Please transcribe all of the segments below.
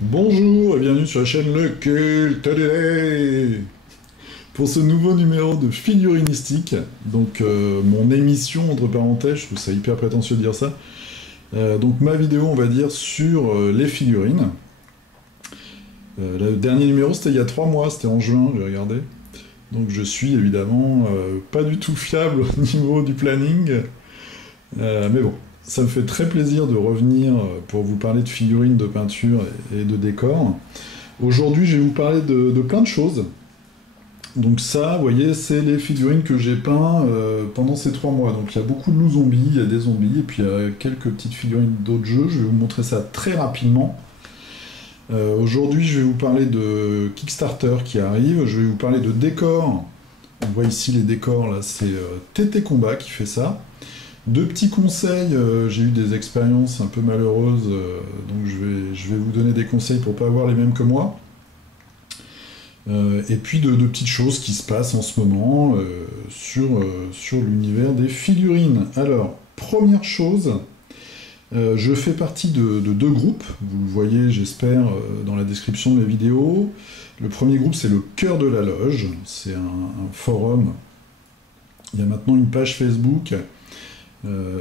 Bonjour et bienvenue sur la chaîne Le Culte Today pour ce nouveau numéro de figurinistique. Donc mon émission entre parenthèses, je trouve ça hyper prétentieux de dire ça. Donc ma vidéo on va dire sur les figurines. Le dernier numéro c'était il y a 3 mois, c'était en juin, j'ai regardé. Donc je suis évidemment pas du tout fiable au niveau du planning. Mais bon, ça me fait très plaisir de revenir pour vous parler de figurines, de peinture et de décors. Aujourd'hui, je vais vous parler de plein de choses. Donc ça, vous voyez, c'est les figurines que j'ai peint pendant ces 3 mois. Donc il y a beaucoup de loups zombies, il y a des zombies, et puis il y a quelques petites figurines d'autres jeux. Je vais vous montrer ça très rapidement. Aujourd'hui, je vais vous parler de Kickstarter qui arrive. Je vais vous parler de décors. On voit ici les décors, là, c'est TT Combat qui fait ça. Deux petits conseils, j'ai eu des expériences un peu malheureuses, donc je vais vous donner des conseils pour pas avoir les mêmes que moi. Et puis de petites choses qui se passent en ce moment sur l'univers des figurines. Alors, première chose, je fais partie de deux groupes, vous le voyez j'espère dans la description de mes vidéos. Le premier groupe c'est le Cœur de la Loge, c'est un forum, il y a maintenant une page Facebook.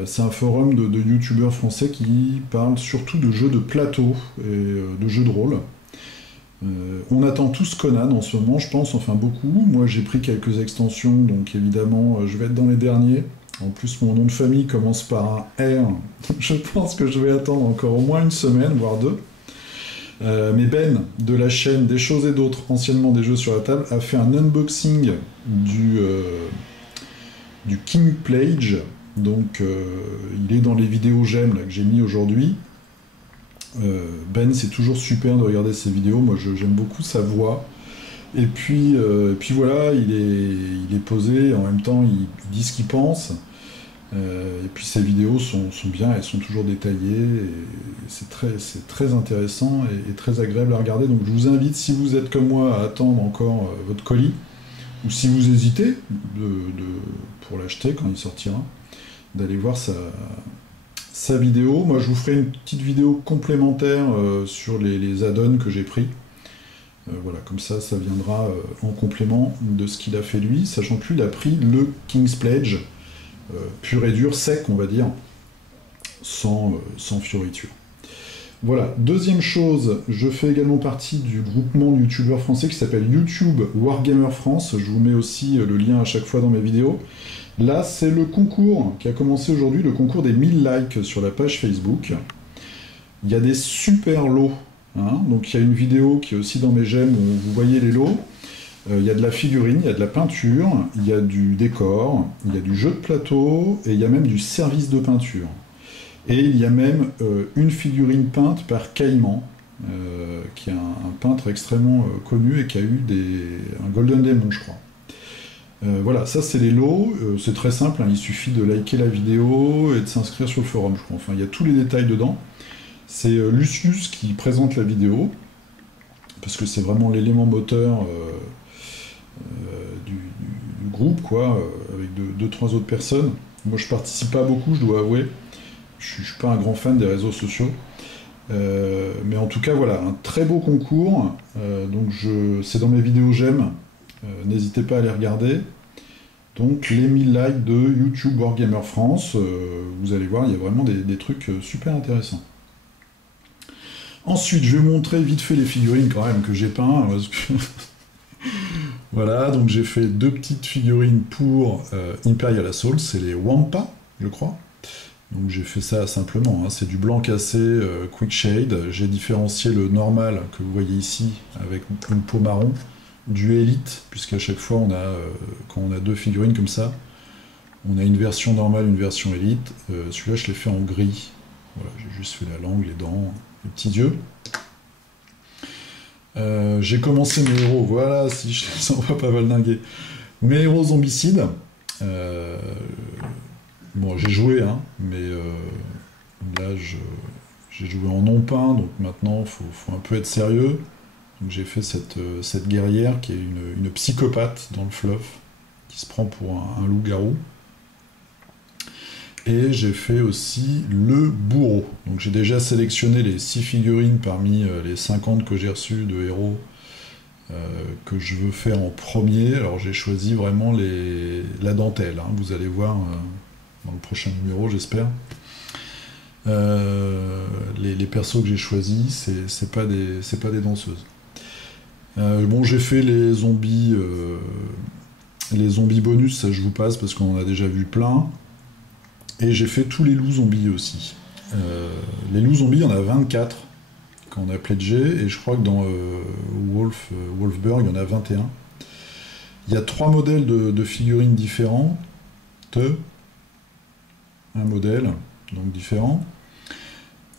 C'est un forum de youtubeurs français qui parlent surtout de jeux de plateau et de jeux de rôle. On attend tous Conan en ce moment, je pense, enfin beaucoup. Moi j'ai pris quelques extensions, donc évidemment je vais être dans les derniers. En plus mon nom de famille commence par un R. Je pense que je vais attendre encore au moins une semaine, voire deux. Mais Ben, de la chaîne Des Choses et D'autres, anciennement des Jeux sur la Table, a fait un unboxing du King Plage. Donc il est dans les vidéos j'aime que j'ai mis aujourd'hui. Ben, c'est toujours super de regarder ses vidéos, moi j'aime beaucoup sa voix. Et puis voilà, il est posé, en même temps il dit ce qu'il pense. Et puis ses vidéos sont bien, elles sont toujours détaillées, et c'est très intéressant et très agréable à regarder. Donc je vous invite, si vous êtes comme moi, à attendre encore votre colis, ou si vous hésitez pour l'acheter quand il sortira, d'aller voir sa vidéo. Moi je vous ferai une petite vidéo complémentaire sur les add-ons que j'ai pris. Voilà, comme ça viendra en complément de ce qu'il a fait lui, sachant que lui il a pris le King's Pledge, pur et dur, sec on va dire, sans fioritures. Voilà, deuxième chose, je fais également partie du groupement de youtubeurs français qui s'appelle YouTube Wargamer France, je vous mets aussi le lien à chaque fois dans mes vidéos. Là, c'est le concours qui a commencé aujourd'hui, le concours des 1000 likes sur la page Facebook. Il y a des super lots, hein. Donc il y a une vidéo qui est aussi dans mes j'aime où vous voyez les lots. Il y a de la figurine, il y a de la peinture, il y a du décor, il y a du jeu de plateau, et il y a même du service de peinture. Et il y a même une figurine peinte par Caïman, qui est un peintre extrêmement connu et qui a eu un Golden Demon, je crois. Voilà, ça c'est les lots, c'est très simple, hein, il suffit de liker la vidéo et de s'inscrire sur le forum, je crois. Enfin, il y a tous les détails dedans. C'est Lucius qui présente la vidéo, parce que c'est vraiment l'élément moteur du groupe, quoi, avec deux, trois autres personnes. Moi je participe pas beaucoup, je dois avouer. Je suis pas un grand fan des réseaux sociaux. Mais en tout cas, voilà, un très beau concours. Donc c'est dans mes vidéos j'aime. N'hésitez pas à les regarder. Donc les 1000 likes de YouTube Wargamer France, vous allez voir, il y a vraiment des trucs super intéressants. Ensuite, je vais vous montrer vite fait les figurines quand même que j'ai peint. Parce que voilà, donc j'ai fait deux petites figurines pour Imperial Assault, c'est les Wampa, je crois. Donc j'ai fait ça simplement, hein. C'est du blanc cassé, quick shade. J'ai différencié le normal que vous voyez ici avec une peau marron du Elite, puisqu'à chaque fois on a, quand on a deux figurines comme ça, on a une version normale, une version Elite. Celui-là je l'ai fait en gris. Voilà, j'ai juste fait la langue, les dents, les petits yeux. J'ai commencé mes héros, voilà, si je les envoie pas valdinguer. Mes héros zombicides. Bon, j'ai joué, hein, mais là, j'ai joué en non-peint, donc maintenant, il faut un peu être sérieux. Donc j'ai fait cette guerrière qui est une psychopathe dans le fluff, qui se prend pour un loup-garou. Et j'ai fait aussi le bourreau. Donc j'ai déjà sélectionné les 6 figurines parmi les 50 que j'ai reçues de héros que je veux faire en premier. Alors j'ai choisi vraiment la dentelle, hein. Vous allez voir dans le prochain numéro, j'espère. Les persos que j'ai choisis, c'est pas des danseuses. Bon, j'ai fait les zombies bonus, ça je vous passe parce qu'on en a déjà vu plein. Et j'ai fait tous les loups zombies aussi. Les loups zombies, il y en a 24 quand on a pledgé, et je crois que dans Wolfberg, il y en a 21. Il y a 3 modèles de figurines différents. Un modèle, donc différent.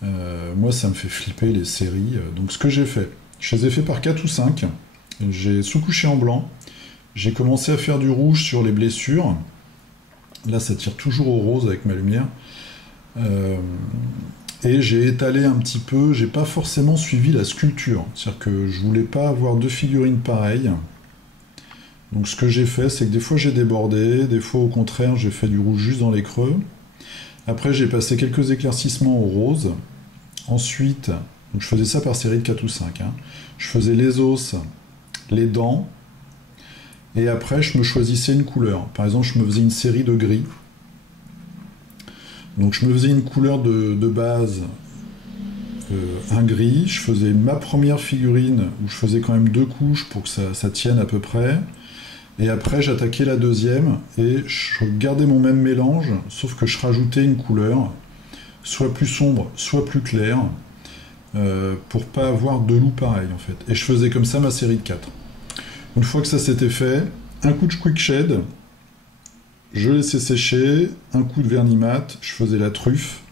Moi, ça me fait flipper les séries. Donc ce que j'ai fait, je les ai fait par 4 ou 5. J'ai sous-couché en blanc. J'ai commencé à faire du rouge sur les blessures. Là, ça tire toujours au rose avec ma lumière. Et j'ai étalé un petit peu. J'ai pas forcément suivi la sculpture. C'est-à-dire que je voulais pas avoir 2 figurines pareilles. Donc ce que j'ai fait, c'est que des fois j'ai débordé, des fois au contraire j'ai fait du rouge juste dans les creux. Après j'ai passé quelques éclaircissements au rose. Ensuite, donc je faisais ça par série de 4 ou 5. Hein. Je faisais les os, les dents. Et après, je me choisissais une couleur. Par exemple, je me faisais une série de gris. Donc, je me faisais une couleur de base, un gris. Je faisais ma première figurine, où je faisais quand même 2 couches pour que ça tienne à peu près. Et après, j'attaquais la deuxième, et je gardais mon même mélange, sauf que je rajoutais une couleur, soit plus sombre, soit plus claire, pour pas avoir 2 loups pareils, en fait. Et je faisais comme ça ma série de 4. Une fois que ça s'était fait, un coup de quick shade, je laissais sécher, un coup de vernis mat, je faisais la truffe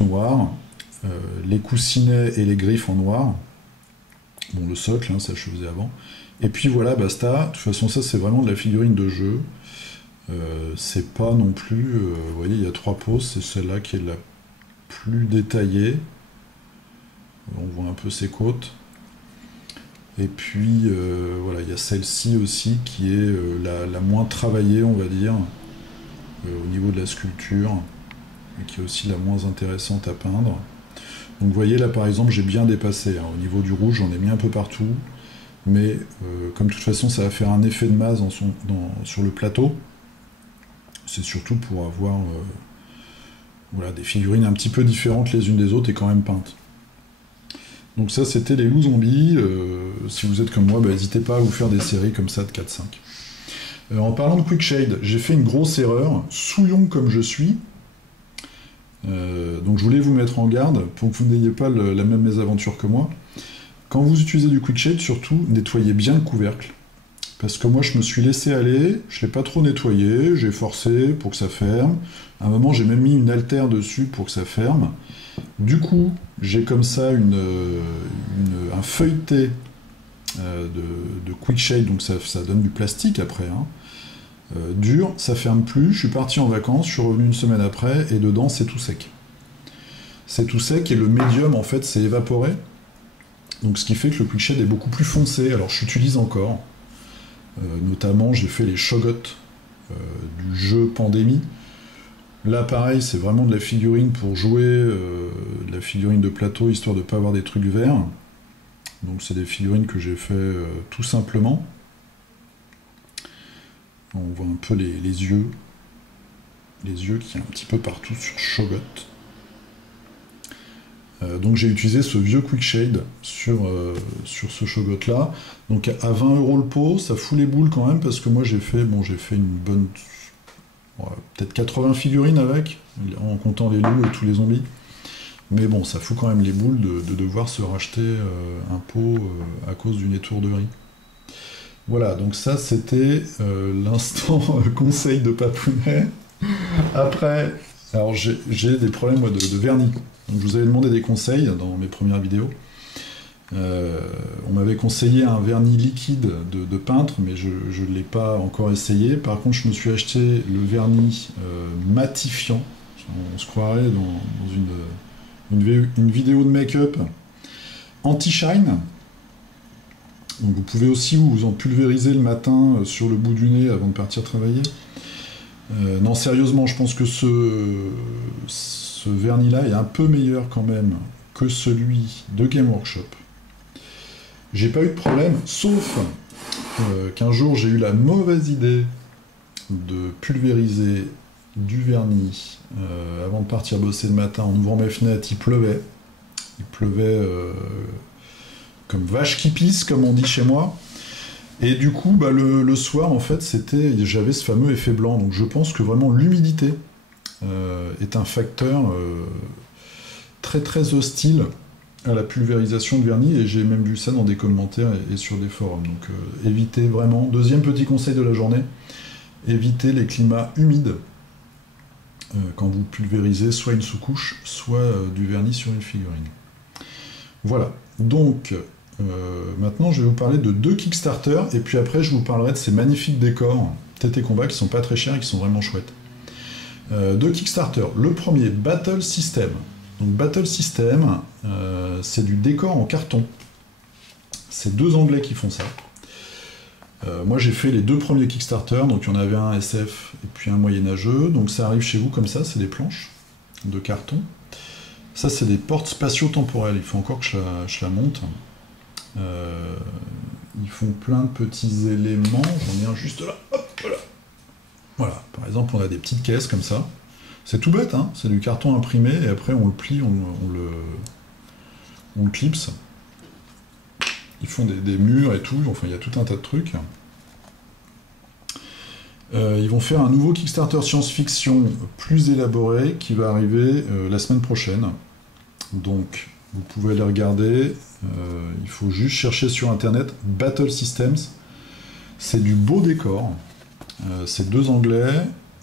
noire, les coussinets et les griffes en noir. Bon, le socle, hein, ça je faisais avant. Et puis voilà, basta. De toute façon, ça c'est vraiment de la figurine de jeu. C'est pas non plus... vous voyez, il y a 3 poses, c'est celle-là qui est la plus détaillée. On voit un peu ses côtes. Et puis voilà, il y a celle-ci aussi qui est la moins travaillée, on va dire, au niveau de la sculpture, et qui est aussi la moins intéressante à peindre. Donc vous voyez là par exemple j'ai bien dépassé, hein. Au niveau du rouge j'en ai mis un peu partout, mais comme de toute façon ça va faire un effet de masse sur le plateau, c'est surtout pour avoir voilà, des figurines un petit peu différentes les unes des autres et quand même peintes. Donc ça c'était les loups zombies. Si vous êtes comme moi, n'hésitez pas à vous faire des séries comme ça de 4-5. En parlant de quick shade, j'ai fait une grosse erreur, souillon comme je suis. Donc je voulais vous mettre en garde pour que vous n'ayez pas la même mésaventure que moi. Quand vous utilisez du quick shade, surtout nettoyez bien le couvercle. Parce que moi je me suis laissé aller, je ne l'ai pas trop nettoyé, j'ai forcé pour que ça ferme. À un moment j'ai même mis une haltère dessus pour que ça ferme. Du coup, j'ai comme ça un feuilleté de quick shade, donc ça donne du plastique après, hein. Dur, ça ferme plus, je suis parti en vacances, je suis revenu une semaine après, et dedans c'est tout sec. C'est tout sec, et le médium en fait s'est évaporé, donc ce qui fait que le quick shade est beaucoup plus foncé. Alors j'utilise encore, notamment j'ai fait les Shogot du jeu Pandémie. Là pareil, c'est vraiment de la figurine pour jouer, de la figurine de plateau, histoire de ne pas avoir des trucs verts. Donc c'est des figurines que j'ai fait tout simplement. On voit un peu les yeux qui sont un petit peu partout sur Shogot. Donc j'ai utilisé ce vieux quick shade sur ce Shogot là. Donc à 20 € le pot, ça fout les boules quand même, parce que moi j'ai fait une bonne... peut-être 80 figurines avec, en comptant les loups et tous les zombies. Mais bon, ça fout quand même les boules de devoir se racheter un pot à cause d'une étourderie. Voilà, donc ça c'était l'instant conseil de Papounet. Après, alors j'ai des problèmes moi, de vernis. Donc je vous avais demandé des conseils dans mes premières vidéos. On m'avait conseillé un vernis liquide de peintre, mais je ne l'ai pas encore essayé. Par contre, je me suis acheté le vernis matifiant. On se croirait dans une vidéo de make-up anti-shine. Donc vous pouvez aussi vous en pulvériser le matin sur le bout du nez avant de partir travailler. Non, sérieusement, je pense que ce vernis-là est un peu meilleur quand même que celui de Game Workshop. J'ai pas eu de problème, sauf qu'un jour j'ai eu la mauvaise idée de pulvériser du vernis avant de partir bosser le matin en ouvrant mes fenêtres. Il pleuvait comme vache qui pisse, comme on dit chez moi. Et du coup, bah, le soir, en fait, j'avais ce fameux effet blanc. Donc je pense que vraiment l'humidité est un facteur très très hostile à la pulvérisation de vernis, et j'ai même vu ça dans des commentaires et sur des forums. Donc évitez vraiment. Deuxième petit conseil de la journée, évitez les climats humides quand vous pulvérisez soit une sous-couche, soit du vernis sur une figurine. Voilà, donc maintenant je vais vous parler de 2 Kickstarter, et puis après je vous parlerai de ces magnifiques décors TT Combat qui sont pas très chers et qui sont vraiment chouettes. 2 Kickstarter. Le premier, Battle System. Donc Battle System, c'est du décor en carton. C'est 2 Anglais qui font ça. Moi j'ai fait les 2 premiers Kickstarter, donc il y en avait un SF et puis un moyenâgeux. Donc ça arrive chez vous comme ça, c'est des planches de carton. Ça c'est des portes spatio-temporelles, il faut encore que je la monte. Ils font plein de petits éléments, j'en ai un juste là, hop, voilà. Voilà, par exemple on a des petites caisses comme ça. C'est tout bête, hein, c'est du carton imprimé, et après on le plie, on le clipse. Ils font des murs et tout, enfin il y a tout un tas de trucs. Ils vont faire un nouveau Kickstarter science-fiction plus élaboré qui va arriver la semaine prochaine. Donc vous pouvez aller regarder, il faut juste chercher sur internet Battle Systems. C'est du beau décor, c'est 2 Anglais,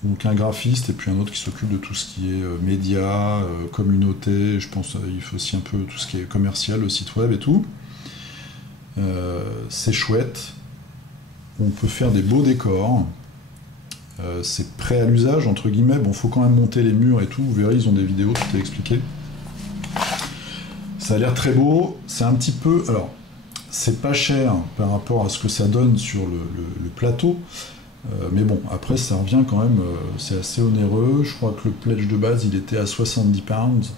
donc un graphiste et puis un autre qui s'occupe de tout ce qui est médias, communauté, je pense il faut aussi un peu tout ce qui est commercial, le site web et tout. C'est chouette, on peut faire des beaux décors, c'est prêt à l'usage entre guillemets, bon faut quand même monter les murs et tout, vous verrez ils ont des vidéos, tout est expliqué. Ça a l'air très beau, c'est un petit peu, alors c'est pas cher par rapport à ce que ça donne sur le plateau, mais bon, après ça revient quand même, c'est assez onéreux, je crois que le pledge de base il était à 70 pounds,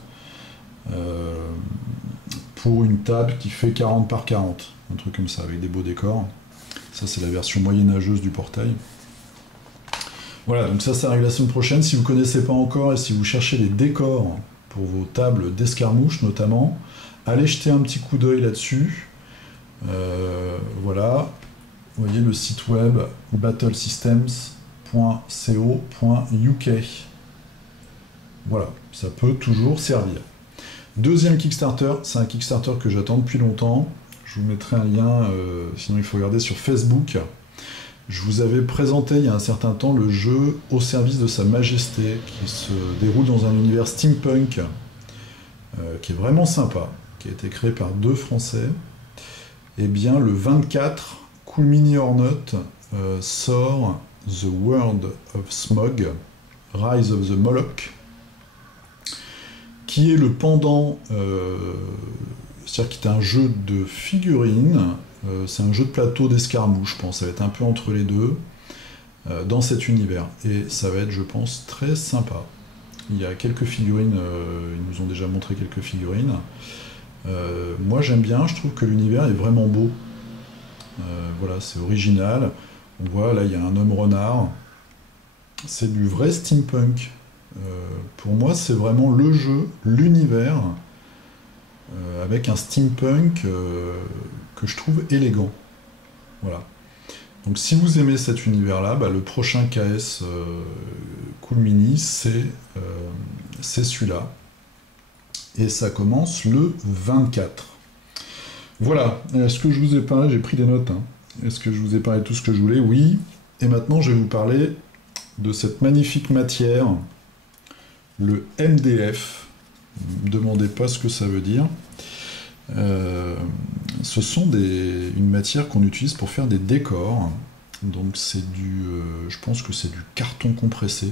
pour une table qui fait 40 par 40, un truc comme ça, avec des beaux décors. Ça c'est la version moyenâgeuse du portail. Voilà, donc ça arrive la semaine prochaine. Si vous ne connaissez pas encore et si vous cherchez les décors pour vos tables d'escarmouches notamment, allez jeter un petit coup d'œil là-dessus. Voilà, vous voyez le site web battlesystems.co.uk. Voilà, ça peut toujours servir. Deuxième Kickstarter, c'est un Kickstarter que j'attends depuis longtemps. Je vous mettrai un lien, sinon il faut regarder sur Facebook. Je vous avais présenté il y a un certain temps le jeu Au service de sa majesté, qui se déroule dans un univers steampunk, qui est vraiment sympa, qui a été créé par 2 Français. Et bien le 24, Cool Mini or Not sort The World of Smog, Rise of the Moloch, qui est le pendant, c'est-à-dire qui est un jeu de figurines, c'est un jeu de plateau d'escarmouche, je pense, ça va être un peu entre les deux, dans cet univers, et ça va être, je pense, très sympa. Il y a quelques figurines, ils nous ont déjà montré quelques figurines. Moi j'aime bien, je trouve que l'univers est vraiment beau. Voilà, c'est original. On voit, là il y a un homme renard. C'est du vrai steampunk. Pour moi c'est vraiment le jeu, l'univers, avec un steampunk que je trouve élégant. Voilà. Donc si vous aimez cet univers-là, bah, le prochain KS Cool Mini, c'est celui-là. Et ça commence le 24. Voilà. Est-ce que je vous ai parlé? J'ai pris des notes. Hein. Est-ce que je vous ai parlé de tout ce que je voulais? Oui. Et maintenant, je vais vous parler de cette magnifique matière, le MDF. Ne me demandez pas ce que ça veut dire. Ce sont une matière qu'on utilise pour faire des décors. Donc c'est je pense que c'est du carton compressé.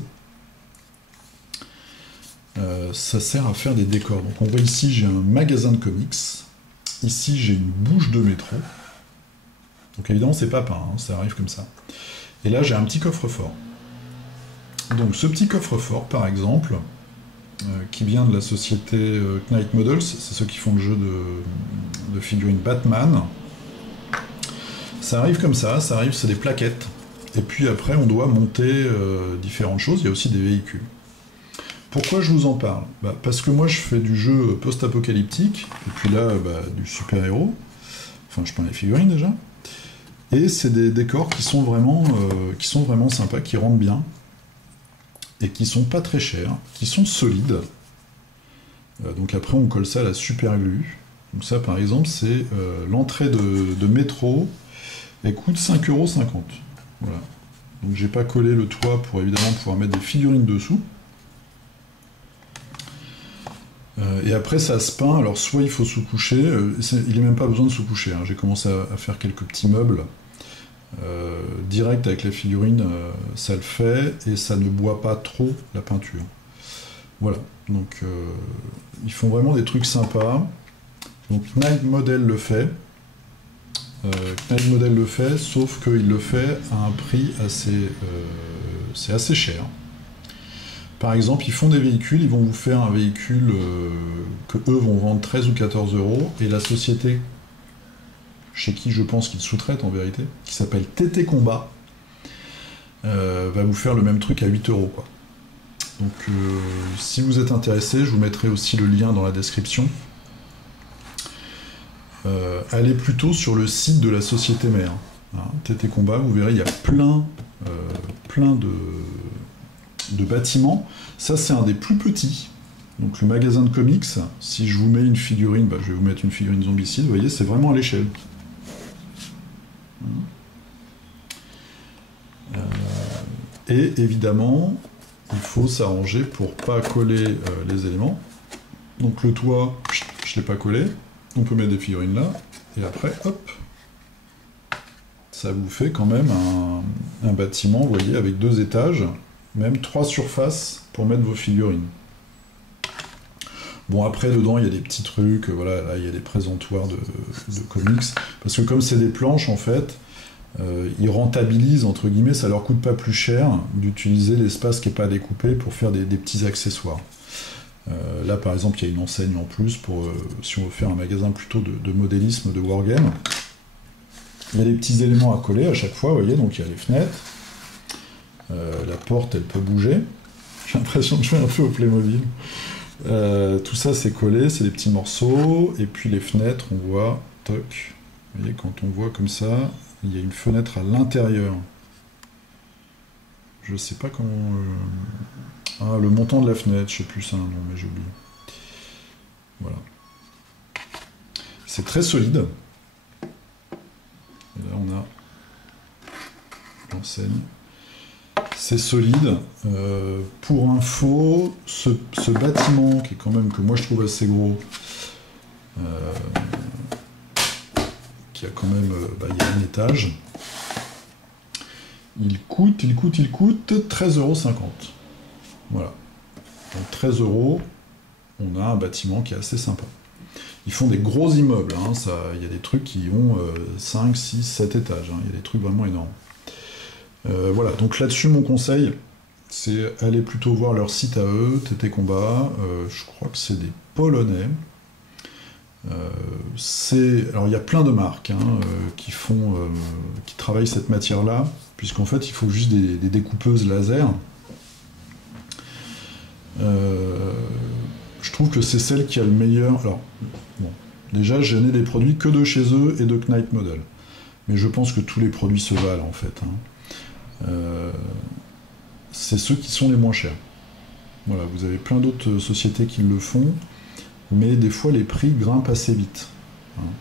Ça sert à faire des décors. Donc on voit ici, j'ai un magasin de comics. Ici, j'ai une bouche de métro. Donc évidemment, c'est pas peint, hein, ça arrive comme ça. Et là, j'ai un petit coffre-fort. Donc ce petit coffre-fort, par exemple, qui vient de la société Knight Models, c'est ceux qui font le jeu de figurines Batman. Ça arrive comme ça arrive, c'est des plaquettes. Et puis après, on doit monter différentes choses, il y a aussi des véhicules. Pourquoi je vous en parle? Parce que moi, je fais du jeu post-apocalyptique, et puis là, du super-héros. Enfin, je prends les figurines déjà. Et c'est des décors qui sont vraiment sympas, qui rendent bien, et qui sont pas très chers, qui sont solides. Donc après, on colle ça à la super glue. Donc ça, par exemple, c'est l'entrée de métro, elle coûte 5,50 €. Voilà. Donc j'ai pas collé le toit pour évidemment pouvoir mettre des figurines dessous. Et après ça se peint, alors soit il faut sous-coucher, il n'est même pas besoin de sous-coucher, hein. J'ai commencé à faire quelques petits meubles, direct avec la figurine, ça le fait, et ça ne boit pas trop la peinture. Voilà, donc ils font vraiment des trucs sympas. Donc Knight Model le fait. Knight Model le fait, sauf qu'il le fait à un prix c'est assez cher. Par exemple, ils font des véhicules, ils vont vous faire un véhicule que eux vont vendre 13 ou 14 €, et la société chez qui je pense qu'ils sous-traitent en vérité, qui s'appelle TT Combat, va vous faire le même truc à 8 €, quoi. Donc si vous êtes intéressé, je vous mettrai aussi le lien dans la description. Allez plutôt sur le site de la société mère, hein, TT Combat, vous verrez, il y a plein de bâtiments. Ça, c'est un des plus petits. Donc le magasin de comics, si je vous mets une figurine, je vais vous mettre une figurine zombicide, vous voyez, c'est vraiment à l'échelle. Et évidemment, il faut s'arranger pour pas coller les éléments. Donc le toit, je l'ai pas collé. On peut mettre des figurines là, et après, hop, ça vous fait quand même un bâtiment, vous voyez, avec 2 étages, même 3 surfaces pour mettre vos figurines. Bon, après, dedans, il y a des petits trucs, voilà, là, il y a des présentoirs de comics, parce que comme c'est des planches, en fait, ils rentabilisent, entre guillemets, ça leur coûte pas plus cher d'utiliser l'espace qui n'est pas découpé pour faire des petits accessoires. Là, par exemple, il y a une enseigne en plus pour si on veut faire un magasin plutôt de modélisme, de wargame. Il y a des petits éléments à coller à chaque fois, vous voyez, donc il y a les fenêtres. La porte, elle peut bouger. J'ai l'impression de jouer un peu au Playmobil. Tout ça, c'est collé, c'est des petits morceaux. Et puis les fenêtres, on voit, toc. Vous voyez, quand on voit comme ça, il y a une fenêtre à l'intérieur. Je sais pas comment... Ah, le montant de la fenêtre, je sais plus ça, non, mais j'ai oublié. Voilà. C'est très solide. Et là, on a l'enseigne. C'est solide. Pour info, ce bâtiment, qui est quand même, que moi je trouve assez gros, qui a quand même, il y a un étage, il coûte 13,50 €. Voilà. Donc 13 €, on a un bâtiment qui est assez sympa. Ils font des gros immeubles, hein, il y a des trucs qui ont 5, 6, 7 étages, hein, il y a des trucs vraiment énormes. Voilà, donc là-dessus, mon conseil, c'est aller plutôt voir leur site à eux, TT Combat, je crois que c'est des Polonais. Alors il y a plein de marques, hein, qui travaillent cette matière-là, puisqu'en fait, il faut juste des découpeuses laser. Je trouve que c'est celle qui a le meilleur... Alors, bon, déjà, je n'ai des produits que de chez eux et de Knight Model. Mais je pense que tous les produits se valent, en fait, hein. C'est ceux qui sont les moins chers. Voilà, vous avez plein d'autres sociétés qui le font, mais des fois, les prix grimpent assez vite, hein.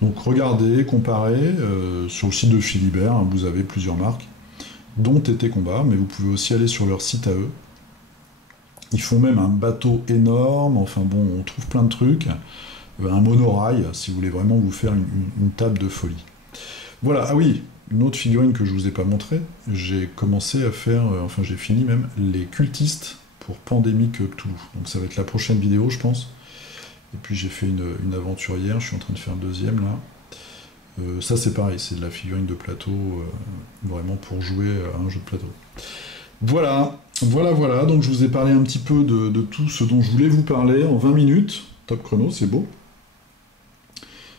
Donc, regardez, comparez. Sur le site de Philibert, hein, vous avez plusieurs marques, dont TT Combat, mais vous pouvez aussi aller sur leur site à eux. Ils font même un bateau énorme, enfin bon, on trouve plein de trucs. Un monorail, si vous voulez vraiment vous faire une table de folie. Voilà, ah oui, une autre figurine que je vous ai pas montrée, j'ai commencé à faire, enfin j'ai fini même, les cultistes pour Pandémie Cthulhu. Donc ça va être la prochaine vidéo, je pense. Et puis j'ai fait une aventurière, je suis en train de faire le deuxième là. Ça c'est pareil, c'est de la figurine de plateau, vraiment pour jouer à un jeu de plateau. Voilà, Voilà, voilà, donc je vous ai parlé un petit peu de tout ce dont je voulais vous parler en 20 minutes. Top chrono, c'est beau.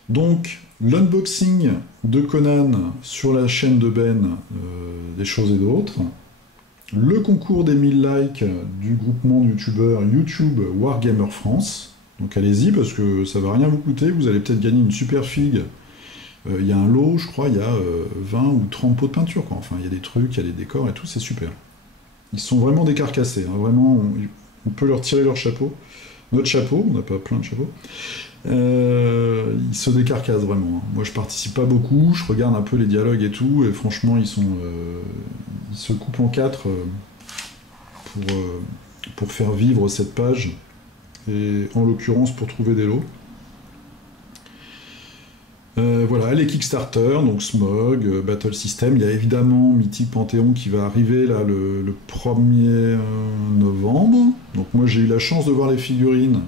Donc, l'unboxing de Conan sur la chaîne de Ben, des choses et d'autres. Le concours des 1000 likes du groupement de youtubeurs YouTube Wargamer France. Donc allez-y parce que ça va rien vous coûter, vous allez peut-être gagner une super figue. Il y a un lot, je crois, il y a 20 ou 30 pots de peinture, quoi. Enfin, il y a des trucs, il y a des décors et tout, c'est super. Ils sont vraiment décarcassés, hein. Vraiment, on peut leur tirer leur chapeau. Notre chapeau, on n'a pas plein de chapeaux. Ils se décarcassent vraiment, hein. Moi, je participe pas beaucoup, je regarde un peu les dialogues et tout, et franchement, ils se coupent en quatre pour faire vivre cette page, et en l'occurrence pour trouver des lots. Voilà, les Kickstarter, donc Smog, Battle System. Il y a évidemment Mythic Panthéon qui va arriver là le 1er novembre. Donc moi j'ai eu la chance de voir les figurines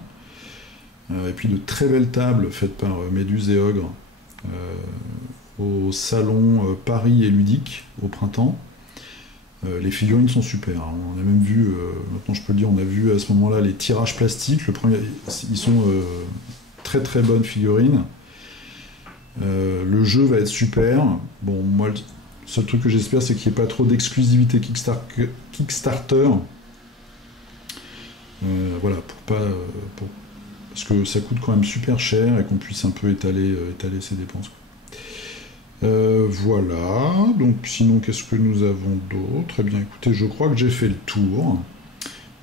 et puis de très belles tables faites par Méduse et Ogre au salon Paris et Ludique au printemps. Les figurines sont super, hein. On a même vu, maintenant je peux le dire, on a vu à ce moment-là les tirages plastiques. Ils sont très très bonnes figurines. Le jeu va être super. Bon, moi, le seul truc que j'espère, c'est qu'il n'y ait pas trop d'exclusivité Kickstarter. Voilà, parce que ça coûte quand même super cher et qu'on puisse un peu étaler ses dépenses, quoi. Voilà, donc sinon, qu'est-ce que nous avons d'autre? Eh bien, écoutez, je crois que j'ai fait le tour.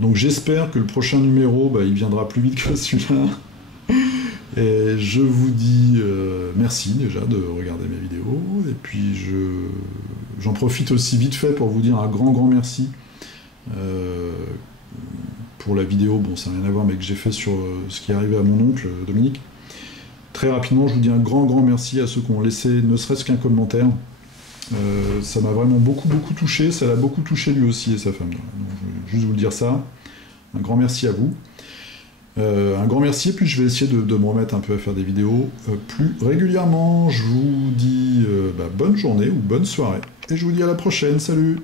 Donc j'espère que le prochain numéro, il viendra plus vite que celui-là. Et je vous dis merci déjà de regarder mes vidéos. Et puis j'en profite aussi vite fait pour vous dire un grand merci pour la vidéo. Bon, ça n'a rien à voir, mais que j'ai fait sur ce qui est arrivé à mon oncle Dominique. Très rapidement, je vous dis un grand merci à ceux qui ont laissé ne serait-ce qu'un commentaire. Ça m'a vraiment beaucoup touché. Ça l'a beaucoup touché lui aussi et sa femme. Donc, je vais juste vous le dire ça. Un grand merci à vous. Un grand merci, et puis je vais essayer de me remettre un peu à faire des vidéos plus régulièrement. Je vous dis bonne journée ou bonne soirée, et je vous dis à la prochaine, salut!